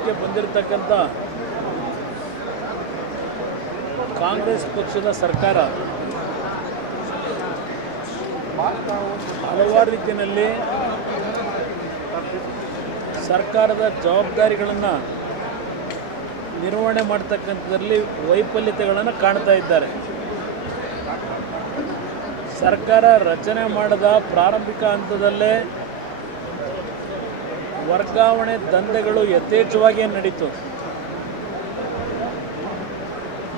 ಅಧಿಕಾರಕ್ಕೆ ಬಂದಿರತಕ್ಕಂಥ ಕಾಂಗ್ರೆಸ್ ಪಕ್ಷದ ಸರ್ಕಾರ ಹಲವಾರು ರೀತಿಯಲ್ಲಿ ಸರ್ಕಾರದ ಜವಾಬ್ದಾರಿಗಳನ್ನು ನಿರ್ವಹಣೆ ಮಾಡ್ತಕ್ಕಂಥದ್ರಲ್ಲಿ ವೈಫಲ್ಯತೆಗಳನ್ನು ಕಾಣ್ತಾ ಇದ್ದಾರೆ. ಸರ್ಕಾರ ರಚನೆ ಮಾಡಿದ ಪ್ರಾರಂಭಿಕ ಹಂತದಲ್ಲೇ ವರ್ಗಾವಣೆ ದಂಧೆಗಳು ಯಥೇಚ್ಛವಾಗಿ ನಡೀತು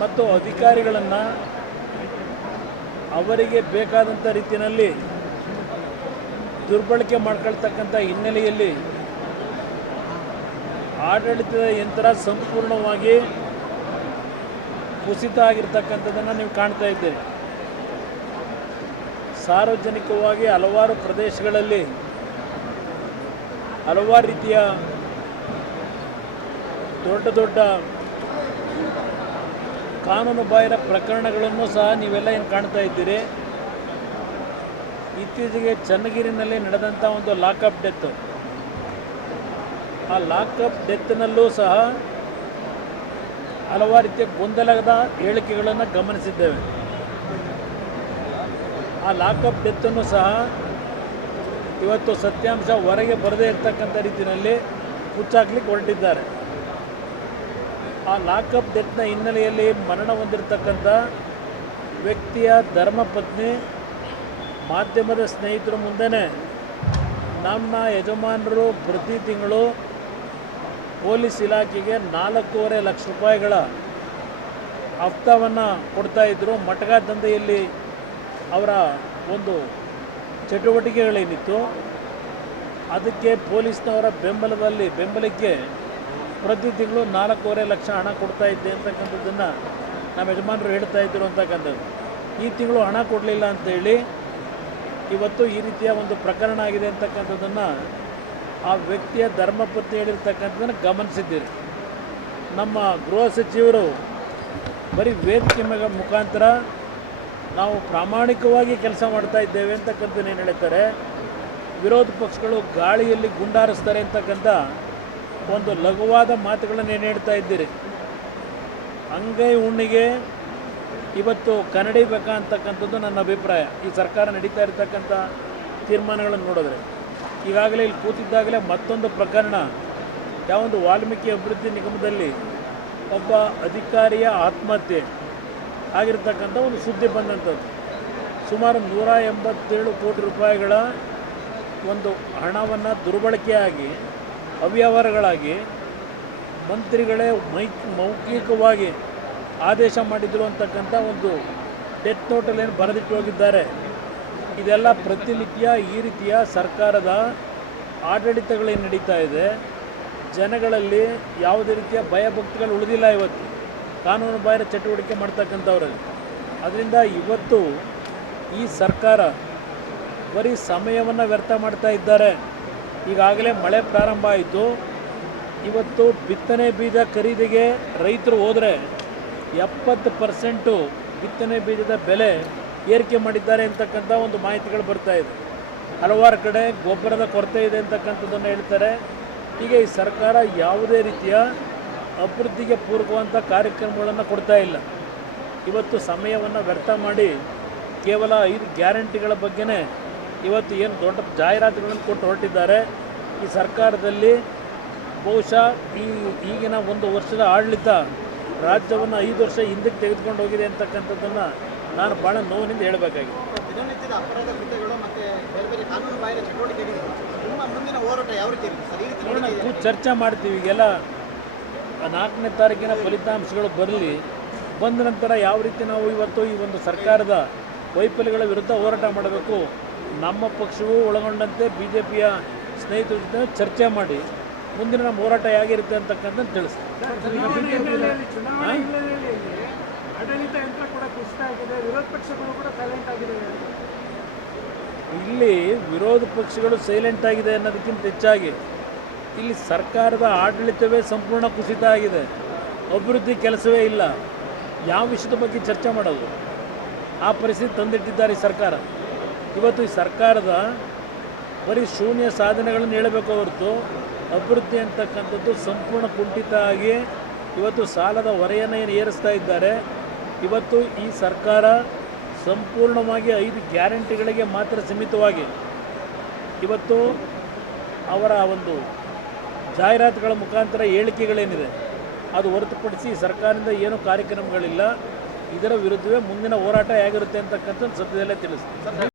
ಮತ್ತು ಅಧಿಕಾರಿಗಳನ್ನು ಅವರಿಗೆ ಬೇಕಾದಂಥ ರೀತಿಯಲ್ಲಿ ದುರ್ಬಳಕೆ ಮಾಡ್ಕೊಳ್ತಕ್ಕಂಥ ಹಿನ್ನೆಲೆಯಲ್ಲಿ ಆಡಳಿತದ ಯಂತ್ರ ಸಂಪೂರ್ಣವಾಗಿ ಕುಸಿತ ಆಗಿರ್ತಕ್ಕಂಥದ್ದನ್ನು ನೀವು ಕಾಣ್ತಾ ಇದ್ದೀರಿ. ಸಾರ್ವಜನಿಕವಾಗಿ ಹಲವಾರು ಪ್ರದೇಶಗಳಲ್ಲಿ ಹಲವಾರು ರೀತಿಯ ದೊಡ್ಡ ದೊಡ್ಡ ಕಾನೂನು ಬಾಹಿರ ಪ್ರಕರಣಗಳನ್ನು ಸಹ ನೀವೆಲ್ಲ ಏನು ಕಾಣ್ತಾ ಇದ್ದೀರಿ. ಇತ್ತೀಚೆಗೆ ಚನ್ನಗಿರಿನಲ್ಲಿ ನಡೆದಂಥ ಒಂದು ಲಾಕಪ್ ಡೆತ್, ಆ ಲಾಕಪ್ ಡೆತ್ನಲ್ಲೂ ಸಹ ಹಲವಾರು ರೀತಿಯ ಗೊಂದಲದ ಹೇಳಿಕೆಗಳನ್ನು ಗಮನಿಸಿದ್ದೇವೆ. ಆ ಲಾಕಪ್ ಡೆತ್ತನ್ನು ಸಹ ಇವತ್ತು ಸತ್ಯಾಂಶ ಹೊರಗೆ ಬರದೇ ಇರತಕ್ಕಂಥ ರೀತಿಯಲ್ಲಿ ಮುಚ್ಚಾಕ್ಲಿಕ್ಕೆ ಹೊರಟಿದ್ದಾರೆ. ಆ ಲಾಕಪ್ ಡೆತ್ನ ಹಿನ್ನೆಲೆಯಲ್ಲಿ ಮರಣ ಹೊಂದಿರತಕ್ಕಂಥ ವ್ಯಕ್ತಿಯ ಧರ್ಮಪತ್ನಿ ಮಾಧ್ಯಮದ ಸ್ನೇಹಿತರ ಮುಂದೆನೇ ನಮ್ಮ ಯಜಮಾನರು ಪ್ರತಿ ತಿಂಗಳು ಪೊಲೀಸ್ ಇಲಾಖೆಗೆ 4.5 ಲಕ್ಷ ರೂಪಾಯಿಗಳ ಹಫ್ತಾವನ್ನು ಕೊಡ್ತಾಯಿದ್ರು. ಮಟಕ ದಂಧೆಯಲ್ಲಿ ಅವರ ಒಂದು ಚಟುವಟಿಕೆಗಳೇನಿತ್ತು ಅದಕ್ಕೆ ಪೊಲೀಸ್ನವರ ಬೆಂಬಲಕ್ಕೆ ಪ್ರತಿ ತಿಂಗಳು 4.5 ಲಕ್ಷ ಹಣ ಕೊಡ್ತಾ ಇದ್ದೆ ಅಂತಕ್ಕಂಥದ್ದನ್ನು ನಮ್ಮ ಯಜಮಾನರು ಹೇಳ್ತಾ ಇದ್ದರು ಅಂತಕ್ಕಂಥದ್ದು. ಈ ತಿಂಗಳು ಹಣ ಕೊಡಲಿಲ್ಲ ಅಂತೇಳಿ ಇವತ್ತು ಈ ರೀತಿಯ ಒಂದು ಪ್ರಕರಣ ಆಗಿದೆ ಅಂತಕ್ಕಂಥದ್ದನ್ನು ಆ ವ್ಯಕ್ತಿಯ ಧರ್ಮಪತ್ನಿ ಹೇಳಿರ್ತಕ್ಕಂಥದ್ದನ್ನು ಗಮನಿಸಿದ್ದೀರಿ. ನಮ್ಮ ಗೃಹ ಸಚಿವರು ಬರೀ ವೇದಿಕೆ ಮುಖಾಂತರ ನಾವು ಪ್ರಾಮಾಣಿಕವಾಗಿ ಕೆಲಸ ಮಾಡ್ತಾ ಇದ್ದೇವೆ ಅಂತಕ್ಕಂಥದ್ದು ಏನು ಹೇಳ್ತಾರೆ, ವಿರೋಧ ಪಕ್ಷಗಳು ಗಾಳಿಯಲ್ಲಿ ಗುಂಡಾರಿಸ್ತಾರೆ ಅಂತಕ್ಕಂಥ ಒಂದು ಲಘುವಾದ ಮಾತುಗಳನ್ನು ಏನು ಹೇಳ್ತಾ ಇದ್ದೀರಿ. ಅಂಗೈ ಹುಣ್ಣಿಗೆ ಇವತ್ತು ಕನ್ನಡಿಬೇಕಾ ಅಂತಕ್ಕಂಥದ್ದು ನನ್ನ ಅಭಿಪ್ರಾಯ. ಈ ಸರ್ಕಾರ ನಡೀತಾ ಇರತಕ್ಕಂಥ ತೀರ್ಮಾನಗಳನ್ನು ನೋಡಿದ್ರೆ ಈಗಾಗಲೇ ಇಲ್ಲಿ ಕೂತಿದ್ದಾಗಲೇ ಮತ್ತೊಂದು ಪ್ರಕರಣ, ಯಾವೊಂದು ವಾಲ್ಮೀಕಿ ಅಭಿವೃದ್ಧಿ ನಿಗಮದಲ್ಲಿ ಒಬ್ಬ ಅಧಿಕಾರಿಯ ಆತ್ಮಹತ್ಯೆ ಆಗಿರ್ತಕ್ಕಂಥ ಒಂದು ಸುದ್ದಿ ಬಂದಂಥದ್ದು. ಸುಮಾರು 187 ಕೋಟಿ ರೂಪಾಯಿಗಳ ಒಂದು ಹಣವನ್ನು ದುರ್ಬಳಕೆಯಾಗಿ ಅವ್ಯವಹಾರಗಳಾಗಿ ಮಂತ್ರಿಗಳೇ ಮೌಖಿಕವಾಗಿ ಆದೇಶ ಮಾಡಿದರು ಅಂತಕ್ಕಂಥ ಒಂದು ಡೆತ್ ನೋಟಲ್ಲಿ ಏನು ಬರೆದಿಟ್ಟು ಹೋಗಿದ್ದಾರೆ. ಇದೆಲ್ಲ ಪ್ರತಿನಿತ್ಯ ಈ ರೀತಿಯ ಸರ್ಕಾರದ ಆಡಳಿತಗಳೇನು ನಡೀತಾ ಇದೆ, ಜನಗಳಲ್ಲಿ ಯಾವುದೇ ರೀತಿಯ ಭಯಭಕ್ತಿಗಳು ಉಳಿದಿಲ್ಲ. ಇವತ್ತು ಕಾನೂನು ಬಾಹಿರ ಚಟುವಟಿಕೆ ಮಾಡ್ತಕ್ಕಂಥವ್ರಲ್ಲಿ. ಅದರಿಂದ ಇವತ್ತು ಈ ಸರ್ಕಾರ ಬರೀ ಸಮಯವನ್ನು ವ್ಯರ್ಥ ಮಾಡ್ತಾ ಇದ್ದಾರೆ. ಈಗಾಗಲೇ ಮಳೆ ಪ್ರಾರಂಭ ಆಯಿತು. ಇವತ್ತು ಬಿತ್ತನೆ ಬೀಜ ಖರೀದಿಗೆ ರೈತರು ಹೋದರೆ 70% ಬಿತ್ತನೆ ಬೀಜದ ಬೆಲೆ ಏರಿಕೆ ಮಾಡಿದ್ದಾರೆ ಅಂತಕ್ಕಂಥ ಒಂದು ಮಾಹಿತಿಗಳು ಬರ್ತಾ ಇದೆ. ಹಲವಾರು ಕಡೆ ಗೊಬ್ಬರದ ಕೊರತೆ ಇದೆ ಅಂತಕ್ಕಂಥದ್ದನ್ನು ಹೇಳ್ತಾರೆ. ಹೀಗೆ ಈ ಸರ್ಕಾರ ಯಾವುದೇ ರೀತಿಯ ಅಭಿವೃದ್ಧಿಗೆ ಪೂರಕವಂಥ ಕಾರ್ಯಕ್ರಮಗಳನ್ನು ಕೊಡ್ತಾ ಇಲ್ಲ. ಇವತ್ತು ಸಮಯವನ್ನು ವ್ಯರ್ಥ ಮಾಡಿ ಕೇವಲ 5 ಗ್ಯಾರಂಟಿಗಳ ಬಗ್ಗೆನೇ ಇವತ್ತು ಏನು ದೊಡ್ಡ ಜಾಹೀರಾತುಗಳನ್ನು ಕೊಟ್ಟು ಹೊರಟಿದ್ದಾರೆ. ಈ ಸರ್ಕಾರದಲ್ಲಿ ಬಹುಶಃ ಈಗಿನ ಒಂದು ವರ್ಷದ ಆಡಳಿತ ರಾಜ್ಯವನ್ನು 5 ವರ್ಷ ಹಿಂದಕ್ಕೆ ತೆಗೆದುಕೊಂಡು ಹೋಗಿದೆ ಅಂತಕ್ಕಂಥದ್ದನ್ನು ನಾನು ಭಾಳ ನೋವಿನಿಂದ ಹೇಳಬೇಕಾಗಿದೆ. ದಿನನಿತ್ಯದ ಅಪರಾಧ ಕೃತ್ಯಗಳು ಮತ್ತು ಬೇರೆ ಬೇರೆ ಕಾನೂನು ಬಾಹಿರ ಚಟುವಟಿಕೆಗಳು ನಿಮ್ಮ ಮುಂದಿನ ಹೋರಾಟ ಯಾವ ರೀತಿ ಇರುತ್ತೆ? ಚರ್ಚೆ ಮಾಡ್ತೀವಿ. ಈಗೆಲ್ಲ 4ನೇ ತಾರೀಕಿನ ಫಲಿತಾಂಶಗಳು ಬಂದ ನಂತರ ಯಾವ ರೀತಿ ನಾವು ಇವತ್ತು ಈ ಒಂದು ಸರ್ಕಾರದ ವೈಫಲ್ಯಗಳ ವಿರುದ್ಧ ಹೋರಾಟ ಮಾಡಬೇಕು, ನಮ್ಮ ಪಕ್ಷವೂ ಒಳಗೊಂಡಂತೆ BJPಯ ಸ್ನೇಹಿತರ ಜೊತೆ ಚರ್ಚೆ ಮಾಡಿ ಮುಂದಿನ ನಮ್ಮ ಹೋರಾಟ ಹೇಗಿರುತ್ತೆ ಅಂತಕ್ಕಂಥ ತಿಳಿಸ್ತೀವಿ. ಆಡಳಿತ ಯಂತ್ರ ಕೂಡ ಕುಸಿತ ಆಗಿದೆ, ವಿರೋಧ ಪಕ್ಷಗಳು ಕೂಡ ಸೈಲೆಂಟ್ ಆಗಿದೆ. ಇಲ್ಲಿ ವಿರೋಧ ಪಕ್ಷಗಳು ಸೈಲೆಂಟ್ ಆಗಿದೆ ಅನ್ನೋದಕ್ಕಿಂತ ಹೆಚ್ಚಾಗಿ ಇಲ್ಲಿ ಸರ್ಕಾರದ ಆಡಳಿತವೇ ಸಂಪೂರ್ಣ ಕುಸಿತ ಆಗಿದೆ. ಅಭಿವೃದ್ಧಿ ಕೆಲಸವೇ ಇಲ್ಲ. ಯಾವ ವಿಷಯದ ಬಗ್ಗೆ ಚರ್ಚೆ ಮಾಡೋದು? ಆ ಪರಿಸ್ಥಿತಿ ತಂದಿಟ್ಟಿದ್ದಾರೆ ಈ ಸರ್ಕಾರ. ಇವತ್ತು ಈ ಸರ್ಕಾರದ ಬರೀ ಶೂನ್ಯ ಸಾಧನೆಗಳನ್ನು ಹೇಳಬೇಕು ಹೊರತು ಅಭಿವೃದ್ಧಿ ಅಂತಕ್ಕಂಥದ್ದು ಸಂಪೂರ್ಣ ಕುಂಠಿತ ಆಗಿ ಇವತ್ತು ಸಾಲದ ಹೊರೆಯನ್ನು ಏನು ಏರಿಸ್ತಾ ಇದ್ದಾರೆ. ಇವತ್ತು ಈ ಸರ್ಕಾರ ಸಂಪೂರ್ಣವಾಗಿ 5 ಗ್ಯಾರಂಟಿಗಳಿಗೆ ಮಾತ್ರ ಸೀಮಿತವಾಗಿ ಇವತ್ತು ಅವರ ಒಂದು ಜಾಹೀರಾತುಗಳ ಮುಖಾಂತರ ಹೇಳಿಕೆಗಳೇನಿದೆ ಅದು ಹೊರತುಪಡಿಸಿ ಸರ್ಕಾರದಿಂದ ಏನೂ ಕಾರ್ಯಕ್ರಮಗಳಿಲ್ಲ. ಇದರ ವಿರುದ್ಧವೇ ಮುಂದಿನ ಹೋರಾಟ ಹೇಗಿರುತ್ತೆ ಅಂತಕ್ಕಂಥದ್ದು ಸದ್ಯದಲ್ಲೇ ತಿಳಿಸ್ತೀನಿ.